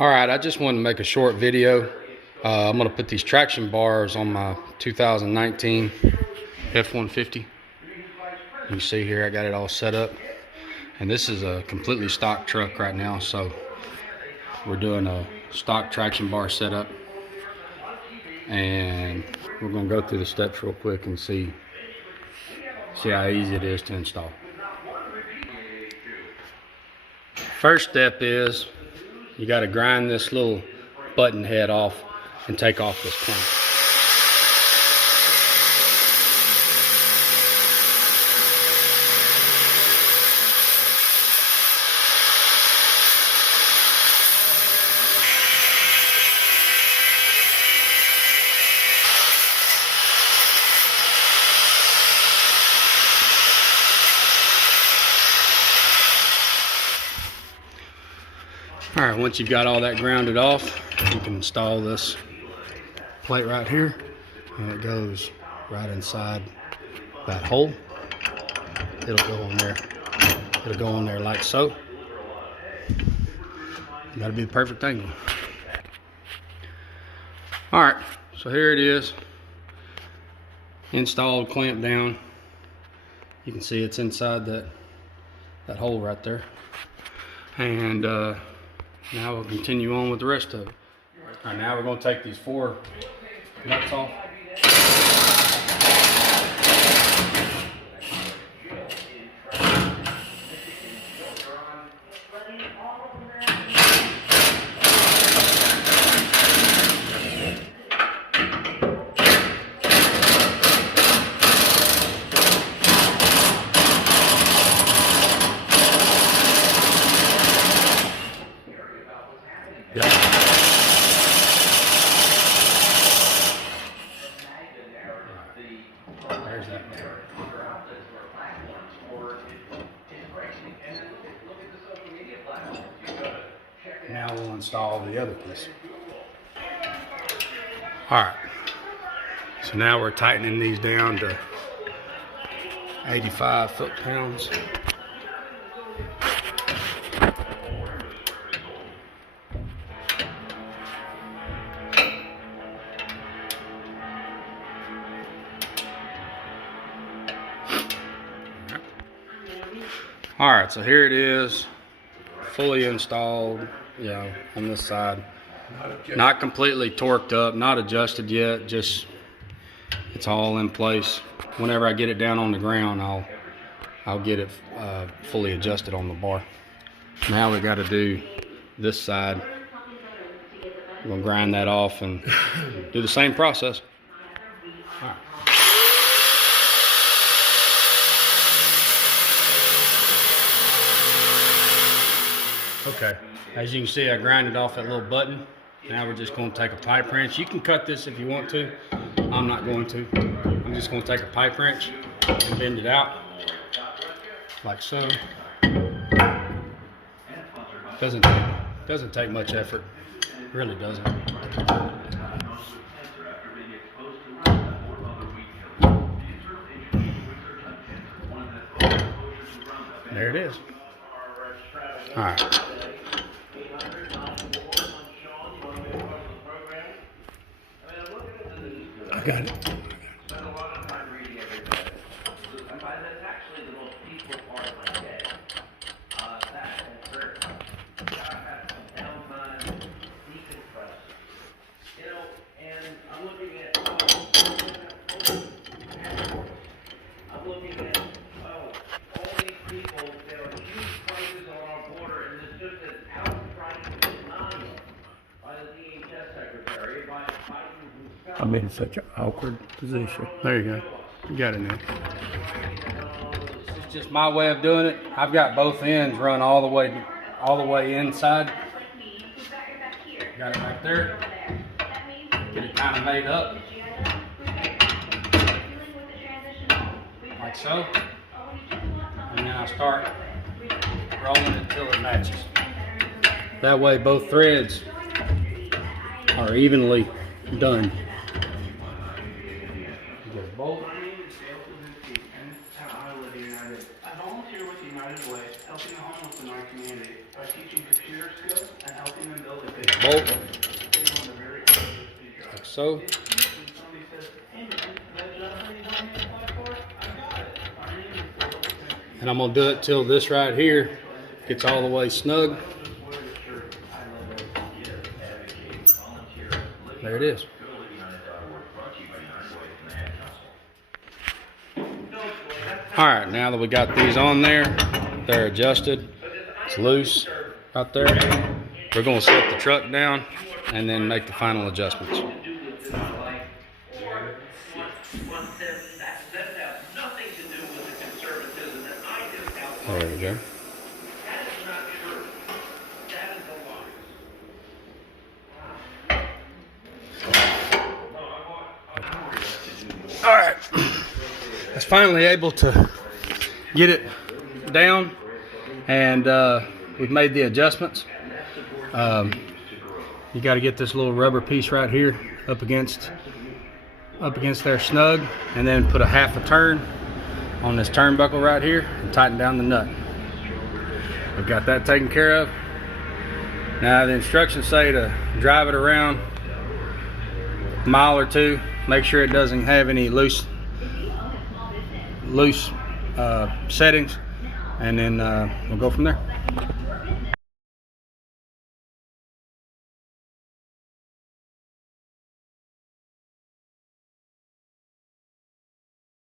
Alright, I just wanted to make a short video. I'm going to put these traction bars on my 2019 F-150. You can see here I got it all set up. And this is a completely stock truck right now, so we're doing a stock traction bar setup. And we're going to go through the steps real quick and see how easy it is to install. First step is you got to grind this little button head off and take off this clamp. Alright, once you've got all that grounded off, you can install this plate right here, and it goes right inside that hole. It'll go on there. It'll go on there like so. Got to be the perfect angle. Alright, so here it is. Installed, clamped down. You can see it's inside that hole right there. And now we'll continue on with the rest of it. All right, now we're going to take these 4 nuts off. There's that. Now we'll install the other piece. Alright, so now we're tightening these down to 85 foot-pounds. Alright, so here it is, fully installed, on this side. Not completely torqued up, not adjusted yet, just it's all in place. Whenever I get it down on the ground, I'll get it fully adjusted on the bar. Now we got to do this side. We're going to grind that off and do the same process. All right. Okay, as you can see, I grinded off that little button. Now we're just going to take a pipe wrench. You can cut this if you want to. I'm not going to. I'm just going to take a pipe wrench and bend it out like so. Doesn't take much effort. It really doesn't. There it is. All right. I got it. I'm in such an awkward position. There you go. You got it now. It's just my way of doing it. I've got both ends run all the way inside. Got it right there. Get it kind of made up. Like so. And then I start rolling it until it matches. That way both threads are evenly done. Bolt. Christie, and this is how I live United. I volunteer with United Way, helping the homeless in our community by teaching computer skills and helping them build a big Bolt, on the very edge of the studio. like so. It's cute when somebody says, "Hey man, that job that you want me to apply for? I got it. My name is Bill." And I'm gonna do it till this right here gets all the way snug. There it is. All right, now that we got these on there, they're adjusted, it's loose out there. We're gonna set the truck down and then make the final adjustments. There we go. All right, I was finally able to get it down, and we've made the adjustments. You got to get this little rubber piece right here up against there snug, and then put a half a turn on this turnbuckle right here and tighten down the nut. We've got that taken care of. Now the instructions say to drive it around a mile or two. Make sure it doesn't have any loose settings, and then we'll go from there.